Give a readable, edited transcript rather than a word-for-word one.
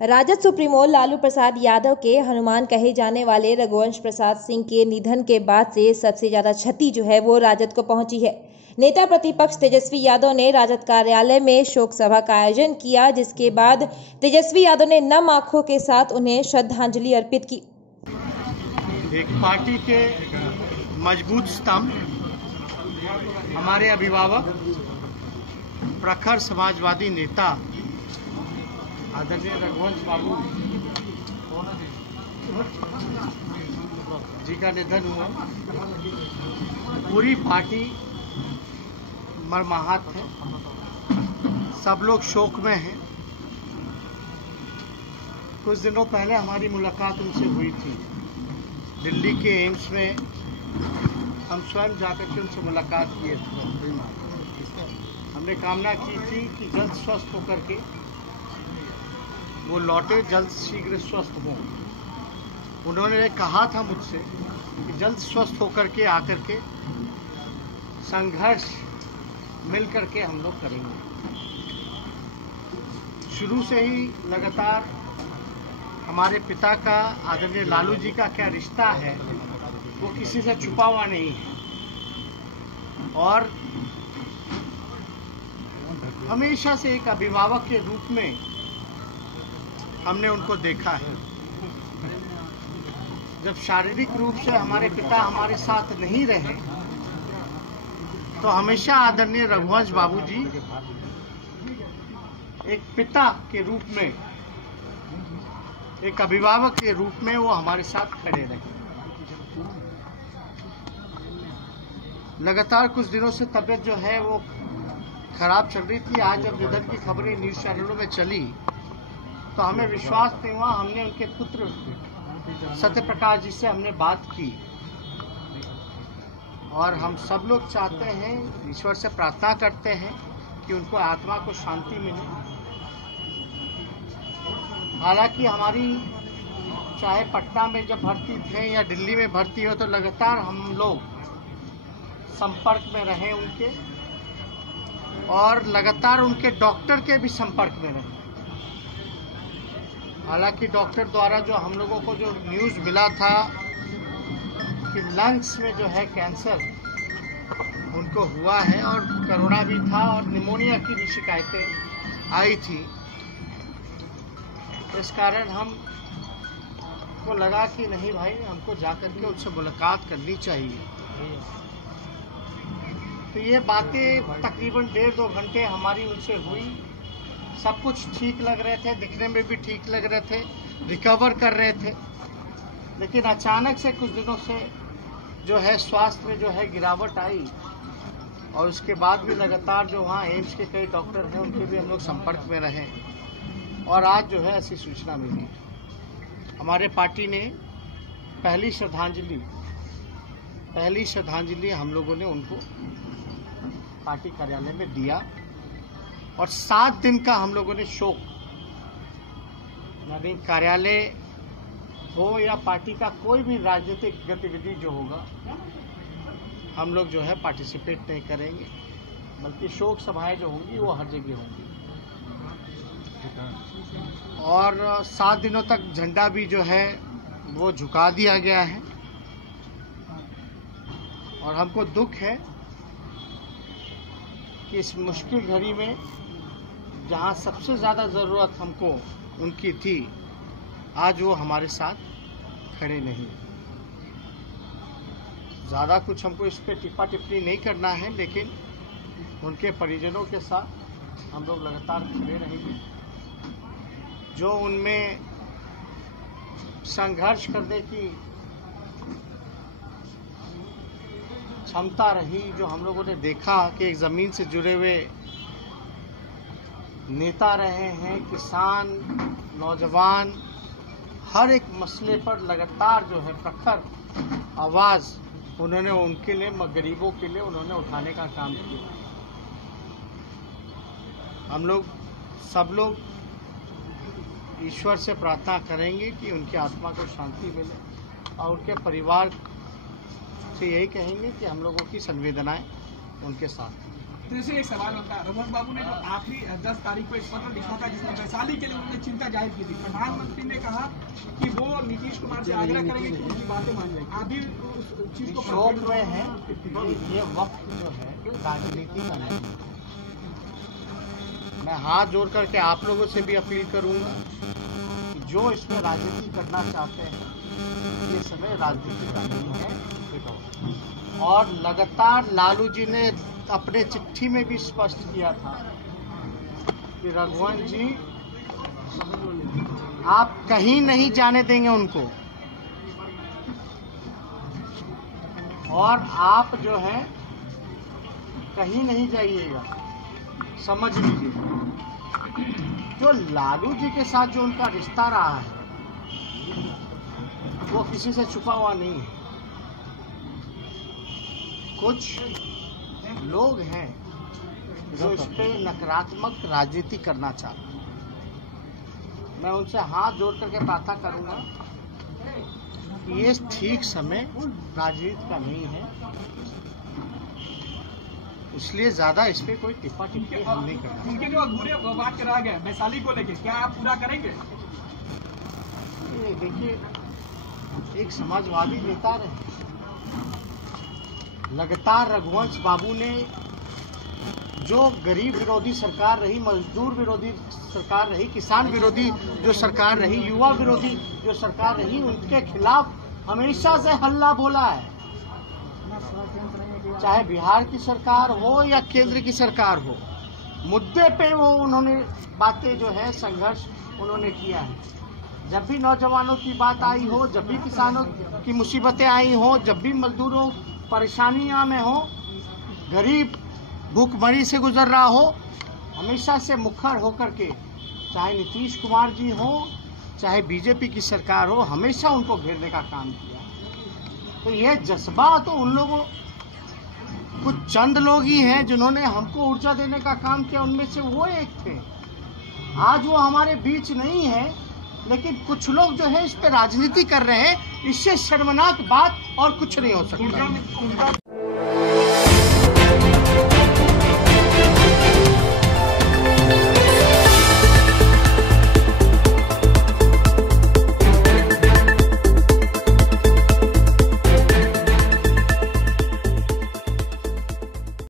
Rajad supremo Lalu Prasad Yadav के हनुमान कहे जाने वाले रघुवंश प्रसाद सिंह के निधन के बाद से सबसे ज्यादा क्षति जो है वो राजद को पहुंची है। नेता प्रतिपक्ष तेजस्वी यादव ने राजद कार्यालय में शोक सभा का आयोजन किया, जिसके बाद तेजस्वी यादव ने नम आंखों के साथ उन्हें श्रद्धांजलि अर्पित की। एक पार्टी के मजबूत स्तंभ, हमारे अभिभावक, प्रखर समाजवादी नेता आदरणीय रघुवंश बाबू जी का निधन हुआ। पूरी पार्टी मर्माहत है, सब लोग शोक में हैं। कुछ दिनों पहले हमारी मुलाकात उनसे हुई थी दिल्ली के एम्स में। हम स्वयं जाकर के उनसे मुलाकात किए थे। हमने कामना की थी कि जल्द स्वस्थ होकर के वो लौटे, जल्द शीघ्र स्वस्थ हों। उन्होंने कहा था मुझसे कि जल्द स्वस्थ होकर के आकर के संघर्ष मिल करके हम लोग करेंगे। शुरू से ही लगातार हमारे पिता का, आदरणीय लालू जी का क्या रिश्ता है वो किसी से छुपा हुआ नहीं है, और हमेशा से एक अभिभावक के रूप में हमने उनको देखा है। जब शारीरिक रूप से हमारे पिता हमारे साथ नहीं रहे तो हमेशा आदरणीय रघुवंश बाबू जी एक पिता के रूप में, एक अभिभावक के रूप में वो हमारे साथ खड़े रहे। लगातार कुछ दिनों से तबीयत जो है वो खराब चल रही थी। आज जब निधन की खबरें न्यूज चैनलों में चली तो हमें विश्वास नहीं हुआ। हमने उनके पुत्र सत्य प्रकाश जी से हमने बात की, और हम सब लोग चाहते हैं, ईश्वर से प्रार्थना करते हैं कि उनको आत्मा को शांति मिले। हालांकि हमारी चाहे पटना में जब भर्ती थे या दिल्ली में भर्ती हो तो लगातार हम लोग संपर्क में रहे उनके, और लगातार उनके डॉक्टर के भी संपर्क में रहे। हालांकि डॉक्टर द्वारा जो हम लोगों को जो न्यूज़ मिला था कि लंग्स में जो है कैंसर उनको हुआ है, और कोरोना भी था, और निमोनिया की भी शिकायतें आई थी। इस कारण हम को लगा कि नहीं भाई, हमको जाकर के उनसे मुलाकात करनी चाहिए। तो ये बातें तकरीबन 1.5-2 घंटे हमारी उनसे हुई। सब कुछ ठीक लग रहे थे, दिखने में भी ठीक लग रहे थे, रिकवर कर रहे थे। लेकिन अचानक से कुछ दिनों से जो है स्वास्थ्य में जो है गिरावट आई, और उसके बाद भी लगातार जो वहाँ एम्स के कई डॉक्टर हैं उनके भी हम लोग संपर्क में रहे, और आज जो है ऐसी सूचना मिली। हमारे पार्टी ने पहली श्रद्धांजलि हम लोगों ने उनको पार्टी कार्यालय में दिया, और 7 दिन का हम लोगों ने शोक, यानी कार्यालय हो या पार्टी का कोई भी राजनीतिक गतिविधि जो होगा, हम लोग जो है पार्टिसिपेट नहीं करेंगे, बल्कि शोक सभाएं जो होंगी वो हर जगह होंगी। और 7 दिनों तक झंडा भी जो है वो झुका दिया गया है, और हमको दुख है कि इस मुश्किल घड़ी में जहां सबसे ज़्यादा ज़रूरत हमको उनकी थी, आज वो हमारे साथ खड़े नहीं। ज़्यादा कुछ हमको इस पर टिप्पा टिप्पणी नहीं करना है, लेकिन उनके परिजनों के साथ हम लोग लगातार खड़े रहेंगे। जो उनमें संघर्ष करने की क्षमता रही, जो हम लोगों ने देखा कि एक ज़मीन से जुड़े हुए नेता रहे हैं, किसान, नौजवान, हर एक मसले पर लगातार जो है प्रखर आवाज़ उन्होंने उनके लिए, गरीबों के लिए उन्होंने उठाने का काम किया। हम लोग सब लोग ईश्वर से प्रार्थना करेंगे कि उनकी आत्मा को शांति मिले, और उनके परिवार से यही कहेंगे कि हम लोगों की संवेदनाएं उनके साथ हैं। जैसे एक सवाल होता है, रघुवंश बाबू ने जो आखिरी 10 तारीख को एक पत्र लिखा था जिसमें वैशाली के लिए उन्होंने चिंता जाहिर की थी। प्रधानमंत्री ने कहा कि वो नीतीश कुमार से आग्रह करेंगे कि उनकी बातें मान जाएंगे। आप भी उस चीज को शोक में है। ये वक्त जो है राजनीति का नहीं है। मैं हाथ जोड़ करके आप लोगों से भी अपील करूंगा कि जो इसमें राजनीति करना चाहते हैं, ये समय राजनीति का नहीं है। और लगातार लालू जी ने अपने चिट्ठी में भी स्पष्ट किया था कि रघुवंश जी आप कहीं नहीं जाने देंगे उनको, और आप जो है कहीं नहीं जाइएगा। समझ लीजिए, जो लालू जी के साथ जो उनका रिश्ता रहा है वो किसी से छुपा हुआ नहीं है। कुछ लोग हैं जो इस पे नकारात्मक राजनीति करना चाहते हैं। मैं उनसे हाथ जोड़ करके प्रार्थना करूंगा कि ये ठीक समय राजनीति का नहीं है, इसलिए ज्यादा इस पे कोई टिप्पा टिप्पणी हम नहीं करना। उनके जो अधूरे बात करा गया वैशाली को लेके, क्या आप पूरा करेंगे? देखिए, एक समाजवादी नेता रहे, लगातार रघुवंश बाबू ने जो गरीब विरोधी सरकार रही, मजदूर विरोधी सरकार रही, किसान विरोधी जो सरकार रही, युवा विरोधी जो सरकार रही, उनके खिलाफ हमेशा से हल्ला बोला है। चाहे बिहार की सरकार हो या केंद्र की सरकार हो, मुद्दे पे वो उन्होंने बातें जो है संघर्ष उन्होंने किया है। जब भी नौजवानों की बात आई हो, जब भी किसानों की मुसीबतें आई हो, जब भी मजदूरों परेशानियां में हो, गरीब भूखमरी से गुजर रहा हो, हमेशा से मुखर होकर के, चाहे नीतीश कुमार जी हो चाहे बीजेपी की सरकार हो, हमेशा उनको घेरने का काम किया। तो यह जज्बा तो उन लोगों, कुछ चंद लोग ही हैं जिन्होंने हमको ऊर्जा देने का काम किया, उनमें से वो एक थे। आज वो हमारे बीच नहीं है, लेकिन कुछ लोग जो है इस पे राजनीति कर रहे हैं। इससे शर्मनाक बात और कुछ नहीं हो सकता।